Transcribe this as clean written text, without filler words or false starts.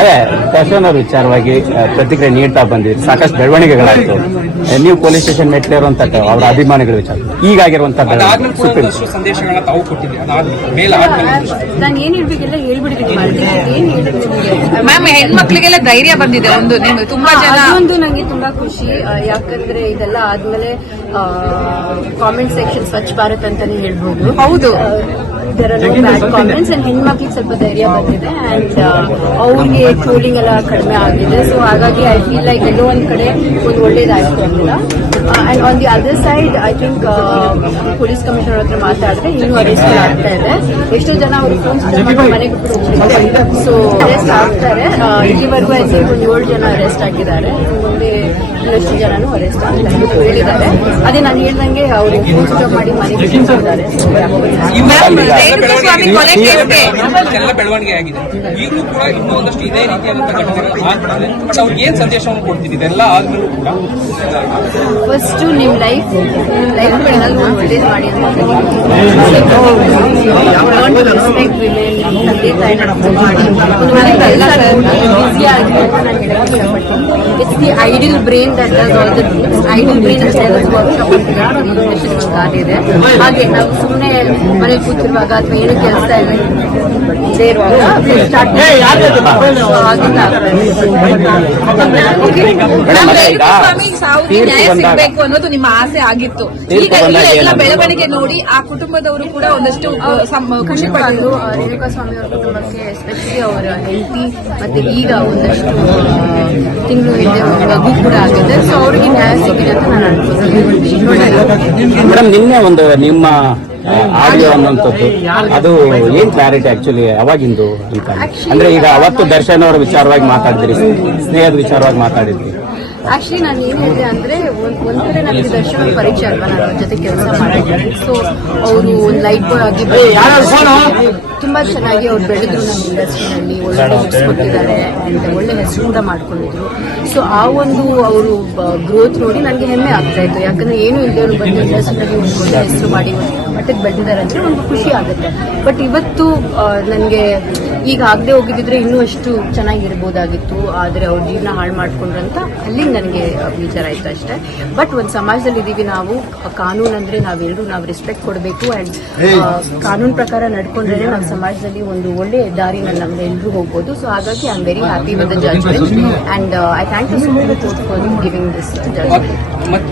ಅದೇ ದರ್ಶನ್ ಅವ್ರ ವಿಚಾರವಾಗಿ ಪ್ರತಿಕ್ರಿಯೆ ನೀಡ್ತಾ ಬಂದಿದ್ರು, ಸಾಕಷ್ಟು ಬೆಳವಣಿಗೆಗಳಾಯ್ತು. ನೀವು ಪೊಲೀಸ್ ಸ್ಟೇಷನ್ ಮೆಟ್ಲೇರುವಂತ ಅವರ ಅಭಿಮಾನಿಗಳ ವಿಚಾರ ಈಗಾಗಿರುವಂತ ಸಂದೇಶಗಳನ್ನ ತಾವು ಕೊಟ್ಟಿದ್ದೀವಿ. ನಾನು ಏನ್ ಹೇಳ್ಬೇಕೆಲ್ಲ ಹೇಳ್ಬಿಡ್ತೀನಿ. ಮ್ಯಾಮ್, ಹೆಣ್ಮಕ್ಳಿಗೆಲ್ಲ ಧೈರ್ಯ ಬಂದಿದೆ ಒಂದು, ನೀವು ತುಂಬಾ ಜನ ಒಂದು ನಂಗೆ ತುಂಬಾ ಖುಷಿ. ಯಾಕಂದ್ರೆ ಇದೆಲ್ಲ ಆದ್ಮೇಲೆ ಕಾಮೆಂಟ್ ಸೆಕ್ಷನ್ ಸ್ವಚ್ಛ ಭಾರತ್ ಅಂತಾನೆ ಹೇಳ್ಬೋದು. ಹೌದು, ಬ್ಯಾಡ್ ಕಾಮೆಂಟ್ಸ್ ಅಂಡ್ ಹೆಣ್ಮಕ್ಳಿಗೆ ಸ್ವಲ್ಪ ಧೈರ್ಯ ಬಂದಿದೆ ಅಂಡ್ ಅವ್ರಿಗೆ ಟ್ರೋಲಿಂಗ್ ಎಲ್ಲ ಕಡಿಮೆ ಆಗಿದೆ. ಸೊ ಹಾಗಾಗಿ ಐ ಫೀಲ್ ಲೈಕ್ ಎಲ್ಲೋ ಒಂದ್ ಕಡೆ ಒಂದು ಒಳ್ಳೇದಾಯ್ತು ಅಂತ. And on the other side I think police commissioner ಹತ್ರ ಮಾತಾಡಿದ್ರೆ ಇನ್ನೂ ಅರೆಸ್ಟ್ ಆಗ್ತಾ ಇದೆ. ಎಷ್ಟೋ ಜನ ಅವರು ಫೋನ್ಸ್ ಮನೆಗೆ ಹೋಗ್ತಿದ್ದಾರೆ. ಸೊ ಅರೆಸ್ಟ್ ಆಗ್ತಾರೆ. ಇಲ್ಲಿವರೆಗೂ ಐ ಥಿಂಕ್ ಒಂದು 7 ಜನ ಅರೆಸ್ಟ್ ಆಗಿದ್ದಾರೆ. ಮುಂದೆ ಇನ್ನಷ್ಟು ಜನನು ಅರೆಸ್ಟ್ ಆಗ್ತಾರೆ ಹೇಳಿದ್ದಾರೆ. ಅದೇ ನಾನು ಹೇಳ್ದಂಗೆ ಅವರು ಫೋನ್ ಸ್ಟಾಪ್ ಮಾಡಿ ಮನೆಗೆ ಹೋಗ್ತಿದ್ದಾರೆ. ಎಲ್ಲ ಬೆಳವಣಿಗೆ ಆಗಿದೆ. ಈಗಲೂ ಕೂಡ ಇನ್ನೂ ಒಂದಷ್ಟು ಇದೇ ರೀತಿಯಾದಂತಹ ಘಟನೆಗಳು ಆಗ್ತದೆ. ಬಟ್ ಅವ್ರಿಗೆ ಏನ್ ಸಂದೇಶವನ್ನು ಕೊಡ್ತೀನಿ ಇದೆಲ್ಲ ಆದ್ಮೇಲೂ ಕೂಡ ಫಸ್ಟ್ ನಿಮ್ ಲೈಫ್ ಗಳಲ್ಲಿ ಒಳ್ಳೇದು ಮಾಡಿ ರೆಸ್ಪೆಕ್ಟ್ ವಿಮೆನ್, ತಂದೆ ತಾಯಿನ ಮಾಡಿ it's the ideal brain that does all the things. Ideal brain ಅಷ್ಟೇ ವರ್ಕ್ಶಾಪ್ ಇದೆ. ಹಾಗೆ ನಾವು ಸುಮ್ಮನೆ ಮನೇಲಿ ಕೂತಿರುವಾಗ ಅಥವಾ ಏನೋ ಕೆಲಸ ಇರುವಾಗ ಸಿಗ್ಬೇಕು ಅನ್ನೋದು ನಿಮ್ಮ ಆಸೆ ಆಗಿತ್ತು. ಈಗ ಎಲ್ಲ ಬೆಳವಣಿಗೆ ನೋಡಿ ಆ ಕುಟುಂಬದವರು ಕೂಡ ಒಂದಷ್ಟು ಖುಷಿ ಪಡಲು ರೇಣುಕಾ ಸ್ವಾಮಿ ಅವರ ಕುಟುಂಬಕ್ಕೆ ಎಸ್ಪೆಷಲಿ ಅವರ ಹೆಂಡತಿ ಮತ್ತೆ ಈಗ ಒಂದಷ್ಟು ತಿಂಗಳು ಹಿಂದೆ ಮಗು ಕೂಡ ಆಗಿದೆ. ಸೊ ಅವ್ರಿಗೆ ನ್ಯಾಯ ಸಿಗಿದೆ ಅಂತ ನಾನು ಅನ್ಕೋತೀನಿ. ಮೇಡಮ್, ನಿನ್ನೆ ಒಂದು ನಿಮ್ಮ ಆಡಿಯೋ ಅನ್ನೋಂಥದ್ದು ಅದು ಏನ್ ಕ್ಲಾರಿಟಿ ಆಕ್ಚುಲಿ ಅವಾಗಿಂದು ಅಂತ ಅಂದ್ರೆ ಈಗ ಅವತ್ತು ದರ್ಶನ್ ಅವರ ವಿಚಾರವಾಗಿ ಮಾತಾಡಿದ್ರಿ, ಸ್ನೇಹದ ವಿಚಾರವಾಗಿ ಮಾತಾಡಿದ್ರಿ. ಆಕ್ಚುಲಿ ನಾನು ಏನ್ ಹೇಳಿದೆ ಅಂದ್ರೆ ಒಂದ್ ಕಡೆ ನನಗೆ ದರ್ಶನ ಪರೀಕ್ಷೆ ಅಲ್ವಾ, ನಾನು ಅವ್ರ ಜೊತೆ ಕೆಲಸ ಮಾಡಿದ್ದೀನಿ. ಸೊ ಅವರು ಒಂದು ಲೈಟ್ ಬಾಯ್ ಆಗಿ ತುಂಬಾ ಚೆನ್ನಾಗಿ ಅವ್ರು ಬೆಳೆದ್ರು ನಮ್ಮ ಇಂಡಸ್ಟ್ರಿನಲ್ಲಿ. ಒಳ್ಳೆ ಟಿಪ್ಸ್ ಕೊಟ್ಟಿದ್ದಾರೆ ಅಂಡ್ ಒಳ್ಳೆ ಹೆಸರು ಕೂಡ ಮಾಡ್ಕೊಂಡಿದ್ರು. ಸೊ ಆ ಒಂದು ಅವರು ಗ್ರೋತ್ ನೋಡಿ ನನಗೆ ಹೆಮ್ಮೆ ಆಗ್ತಾ ಇತ್ತು. ಯಾಕಂದ್ರೆ ಏನು ಇಲ್ಲದೆ ಅವರು ಬಂದು ಇಂಡಸ್ಟ್ರಿನಲ್ಲಿ ಒಂದು ಒಳ್ಳೆ ಹೆಸರು ಮಾಡಿ ಮಟ್ಟಕ್ಕೆ ಬೆಳೆದಿದ್ದಾರೆ ಅಂದ್ರೆ ಒಂದು ಖುಷಿ ಆಗುತ್ತೆ. ಬಟ್ ಇವತ್ತು ನನಗೆ ಈಗ ಆಗದೆ ಹೋಗಿದ್ರೆ ಇನ್ನೂ ಅಷ್ಟು ಚೆನ್ನಾಗಿರ್ಬೋದಾಗಿತ್ತು. ಆದರೆ ಅವ್ರ ಜೀವನ ಹಾಳು ಮಾಡ್ಕೊಂಡ್ರಂತ ಅಲ್ಲಿ ನನಗೆ ವಿಚಾರ ಆಯ್ತು ಅಷ್ಟೇ. ಬಟ್ ಒಂದು ಸಮಾಜದಲ್ಲಿ ಇದೀವಿ ನಾವು. ಕಾನೂನು ಅಂದ್ರೆ ನಾವೆಲ್ಲರೂ ನಾವು ರೆಸ್ಪೆಕ್ಟ್ ಕೊಡಬೇಕು ಅಂಡ್ ಕಾನೂನು ಪ್ರಕಾರ ನಡ್ಕೊಂಡ್ರೆ ನಾವು ಸಮಾಜದಲ್ಲಿ ಒಂದು ಒಳ್ಳೆ ದಾರಿನಲ್ಲಿ ನಮ್ಮೆಲ್ಲರೂ ಹೋಗ್ಬೋದು. ಸೊ ಹಾಗಾಗಿ I am very happy with the judgment and I thank you so much for giving this judgment.